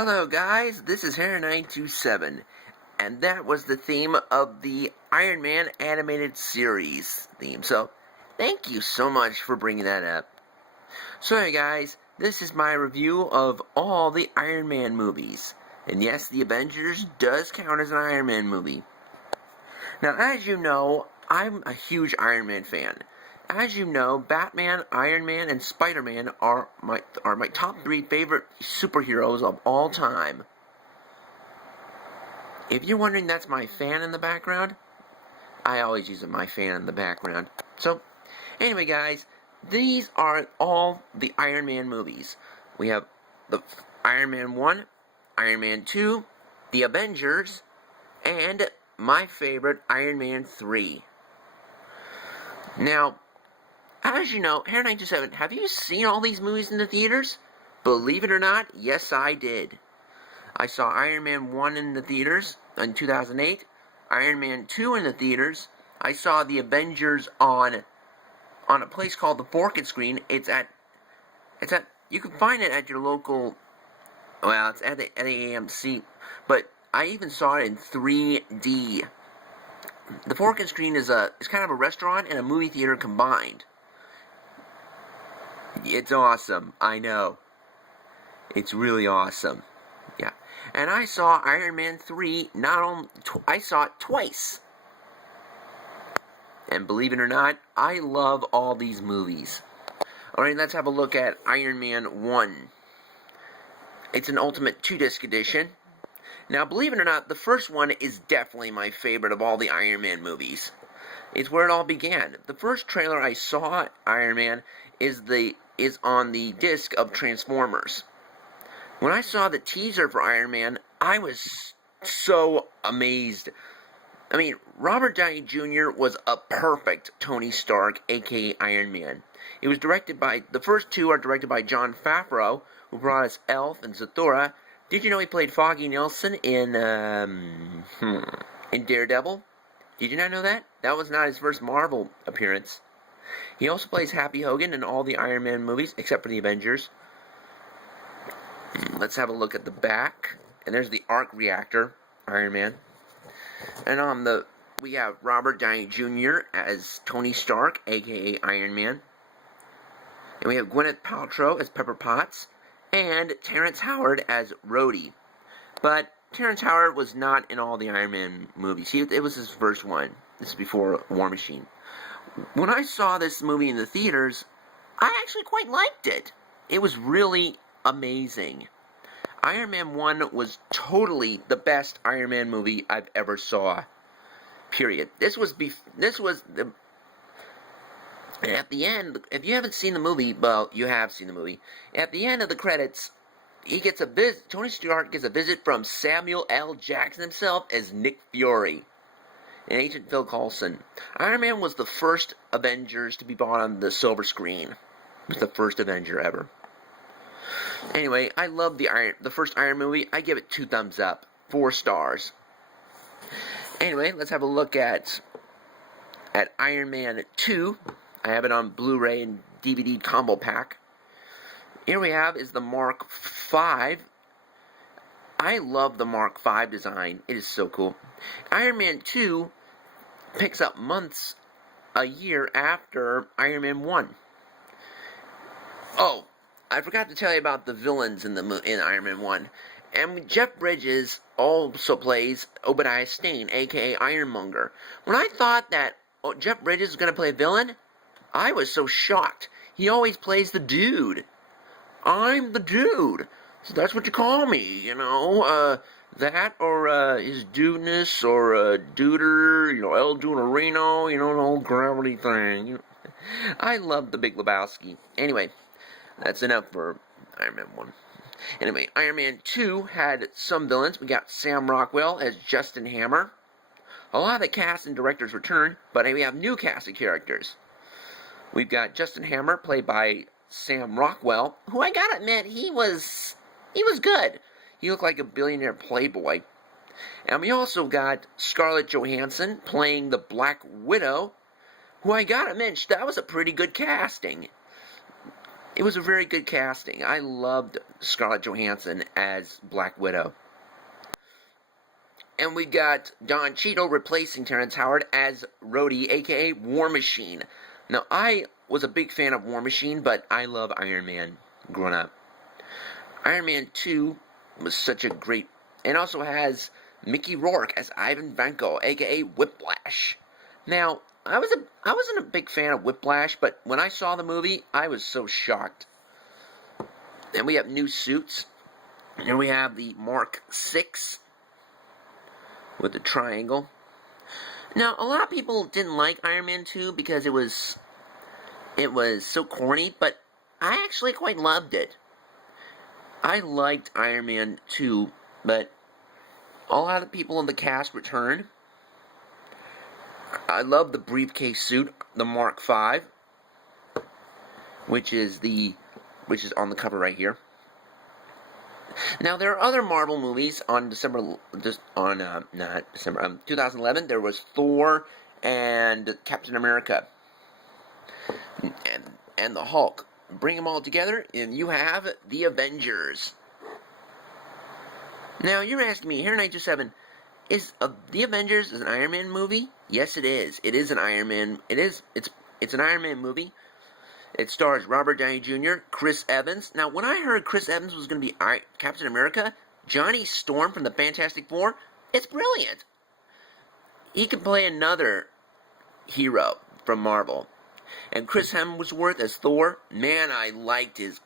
Hello guys, this is Harri927, and that was the theme of the Iron Man animated series theme, so thank you so much for bringing that up. So hey guys, this is my review of all the Iron Man movies, and yes, the Avengers does count as an Iron Man movie. Now as you know, I'm a huge Iron Man fan. As you know, Batman, Iron Man, and Spider-Man are my top 3 favorite superheroes of all time. If you're wondering that's my fan in the background, I always use my fan in the background. So, anyway guys, these are all the Iron Man movies. We have the Iron Man 1, Iron Man 2, the Avengers, and my favorite, Iron Man 3. Now, as you know, Harri927, have you seen all these movies in the theaters? Believe it or not, yes I did. I saw Iron Man 1 in the theaters in 2008, Iron Man 2 in the theaters. I saw the Avengers on a place called the Fork and Screen. You can find it at your local, well, it's at the AMC, but I even saw it in 3D. The Fork and Screen is kind of a restaurant and a movie theater combined. It's awesome, I know. It's really awesome. Yeah. And I saw Iron Man 3, I saw it twice. And believe it or not, I love all these movies. Alright, let's have a look at Iron Man 1. It's an Ultimate 2-disc edition. Now, believe it or not, the first one is definitely my favorite of all the Iron Man movies. It's where it all began. The first trailer I saw Iron Man is on the disc of Transformers. When I saw the teaser for Iron Man, I was so amazed. I mean, Robert Downey Jr. was a perfect Tony Stark, aka Iron Man. It was the first two are directed by Jon Favreau, who brought us Elf and Zathura. Did you know he played Foggy Nelson in Daredevil? Did you not know that? That was not his first Marvel appearance. He also plays Happy Hogan in all the Iron Man movies, except for the Avengers. Let's have a look at the back. And there's the arc reactor, Iron Man. And we have Robert Downey Jr. as Tony Stark, aka Iron Man. And we have Gwyneth Paltrow as Pepper Potts. And Terrence Howard as Rhodey. But Terrence Howard was not in all the Iron Man movies. It was his first one. This is before War Machine. When I saw this movie in the theaters, I actually quite liked it. It was really amazing. Iron Man 1 was totally the best Iron Man movie I've ever saw. Period. And at the end, if you haven't seen the movie, well, you have seen the movie. At the end of the credits, Tony Stark gets a visit from Samuel L. Jackson himself as Nick Fury and Agent Phil Coulson. Iron Man was the first Avengers to be bought on the silver screen. It was the first Avenger ever. Anyway, I love the first Iron movie. I give it 2 thumbs up. 4 stars. Anyway, let's have a look at Iron Man 2. I have it on Blu-ray and DVD combo pack. Here we have is the Mark V. I love the Mark V design. It is so cool. Iron Man 2 picks up months, a year after Iron Man 1. Oh, I forgot to tell you about the villains in Iron Man 1. And Jeff Bridges also plays Obadiah Stane, aka Ironmonger. When I thought that Jeff Bridges was going to play a villain, I was so shocked. He always plays the dude. I'm the dude. So that's what you call me, you know. That or his dudeness or Duder, you know, El Duderino, you know, an old gravity thing. I love the Big Lebowski. Anyway, that's enough for Iron Man 1. Anyway, Iron Man 2 had some villains. We got Sam Rockwell as Justin Hammer. A lot of the cast and directors returned, but we have new cast of characters. We've got Justin Hammer, played by Sam Rockwell, who I gotta admit, he was good. He looked like a billionaire playboy. And we also got Scarlett Johansson playing the Black Widow, who I gotta admit, that was a pretty good casting. it was a very good casting. I loved Scarlett Johansson as Black Widow. And we got Don Cheadle replacing Terrence Howard as Rhodey, a.k.a. War Machine. Now, I was a big fan of War Machine, but I love Iron Man growing up. Iron Man 2 was such a great... And also has Mickey Rourke as Ivan Vanko, a.k.a. Whiplash. Now, I wasn't a big fan of Whiplash, but when I saw the movie, I was so shocked. Then we have new suits. And we have the Mark 6 with the triangle. Now, a lot of people didn't like Iron Man 2 because it was so corny, but I actually quite loved it. I liked Iron Man 2, but a lot of the people in the cast returned. I love the briefcase suit, the Mark 5, which is on the cover right here. Now, there are other Marvel movies on 2011. There was Thor and Captain America and the Hulk. Bring them all together, and you have the Avengers. Now, you're asking me, Harri927, is the Avengers an Iron Man movie? Yes, it is. It is an Iron Man. It's an Iron Man movie. It stars Robert Downey Jr., Chris Evans. Now, when I heard Chris Evans was going to be Captain America, Johnny Storm from the Fantastic Four, it's brilliant. He can play another hero from Marvel. And Chris Hemsworth as Thor, man, I liked his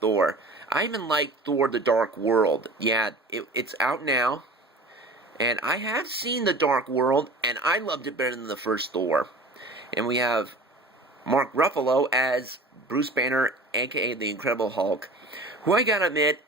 Thor. I even liked Thor: The Dark World. Yeah, it's out now. And I have seen The Dark World, and I loved it better than the first Thor. And we have Mark Ruffalo as Bruce Banner, a.k.a. The Incredible Hulk, who I gotta admit,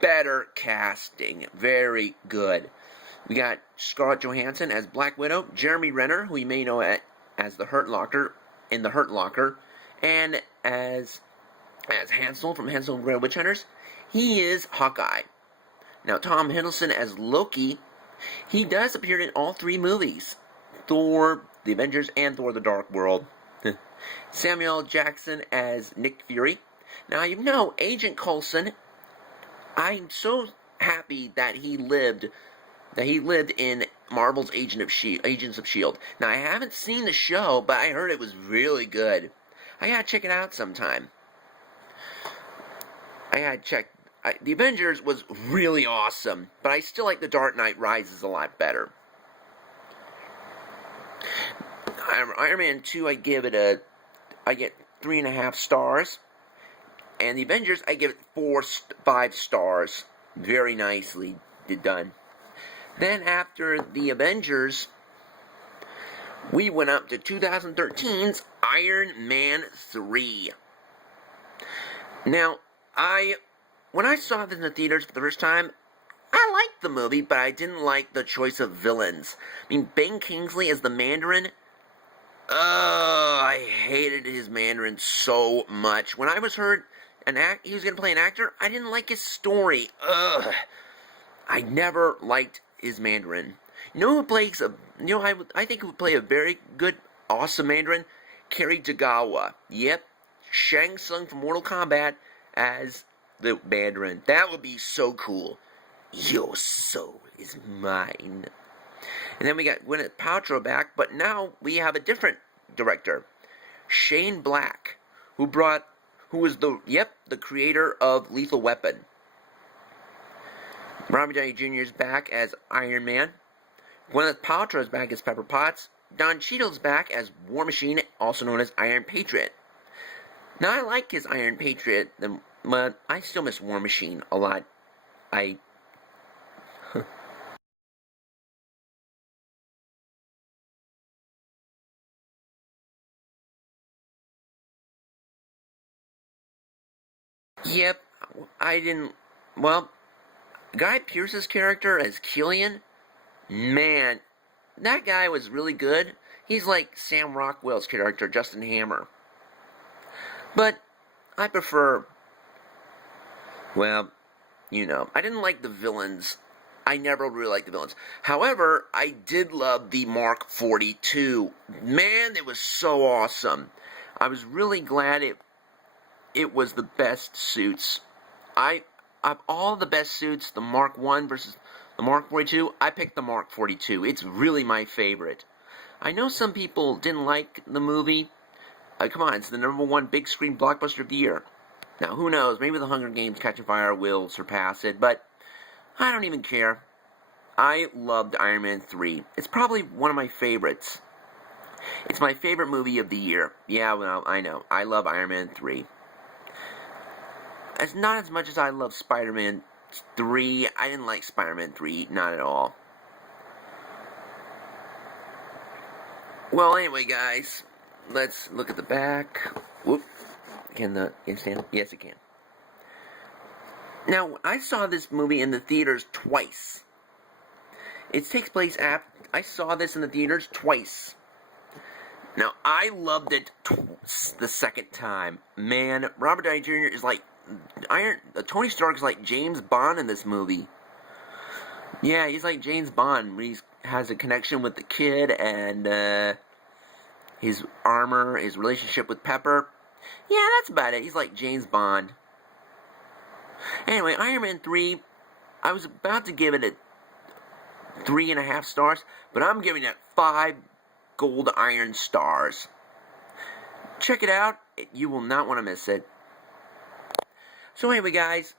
better casting. Very good. We got Scarlett Johansson as Black Widow, Jeremy Renner, who you may know as the Hurt Locker, in The Hurt Locker, and as Hansel from Hansel and Gretel Witch Hunters, he is Hawkeye. Now, Tom Hiddleston as Loki, he does appear in all three movies, Thor, The Avengers, and Thor: The Dark World. Samuel Jackson as Nick Fury. Now, you know, Agent Coulson, I'm so happy that he lived in Marvel's Agents of S.H.I.E.L.D. Now, I haven't seen the show, but I heard it was really good. I gotta check it out sometime. The Avengers was really awesome, but I still like The Dark Knight Rises a lot better. Iron Man 2, I get 3.5 stars. And The Avengers, I give it 5 stars. Very nicely done. Then after The Avengers, we went up to 2013's Iron Man 3. Now, when I saw this in the theaters for the first time, I liked the movie, but I didn't like the choice of villains. I mean, Ben Kingsley as the Mandarin, I hated his Mandarin so much. When I heard he was going to play an actor, I didn't like his story. I never liked his Mandarin. You know who plays I think who would play a very good, awesome Mandarin? Kerry Tagawa. Yep. Shang Tsung from Mortal Kombat as the Mandarin. That would be so cool. Your soul is mine. And then we got Gwyneth Paltrow back, but now we have a different director, Shane Black, who was the creator of Lethal Weapon. Robert Downey Jr. is back as Iron Man. Gwyneth Paltrow is back as Pepper Potts. Don Cheadle's back as War Machine, also known as Iron Patriot. Now, I like his Iron Patriot, but I still miss War Machine a lot. Yep, Guy Pearce's character as Killian, man, that guy was really good. He's like Sam Rockwell's character, Justin Hammer. But I prefer, I didn't like the villains. I never really liked the villains. However, I did love the Mark 42. Man, it was so awesome. I was really glad it was the best suits. Of all the best suits, the Mark 1 versus the Mark 42, I picked the Mark 42. It's really my favorite. I know some people didn't like the movie. Come on, it's the #1 big screen blockbuster of the year. Now, who knows? Maybe The Hunger Games: Catching Fire will surpass it, but I don't even care. I loved Iron Man 3. It's probably one of my favorites. It's my favorite movie of the year. Yeah, well, I know. I love Iron Man 3. It's not as much as I love Spider-Man 3. I didn't like Spider-Man 3, not at all. Well, anyway, guys, let's look at the back. Whoop. Can the stand? Yes, it can. Now, I saw this movie in the theaters twice. It takes place after... I saw this in the theaters twice. Now, I loved it the second time. Man, Robert Downey Jr. is like... Tony Stark is like James Bond in this movie. Yeah, he's like James Bond. He has a connection with the kid and his armor, his relationship with Pepper. Yeah, that's about it. He's like James Bond. Anyway, Iron Man 3, I was about to give it a 3.5 stars, but I'm giving it 5 gold iron stars. Check it out. You will not want to miss it. So anyway, guys,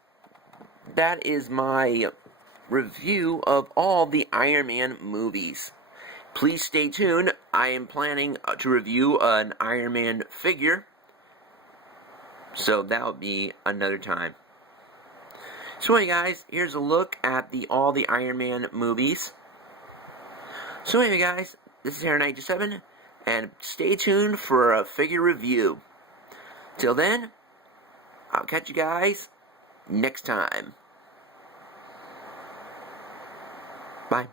that is my review of all the Iron Man movies. Please stay tuned. I am planning to review an Iron Man figure, so that'll be another time. So anyway, guys, here's a look at all the Iron Man movies. So anyway, guys, this is Harri927, and stay tuned for a figure review. Till then, I'll catch you guys next time. Bye.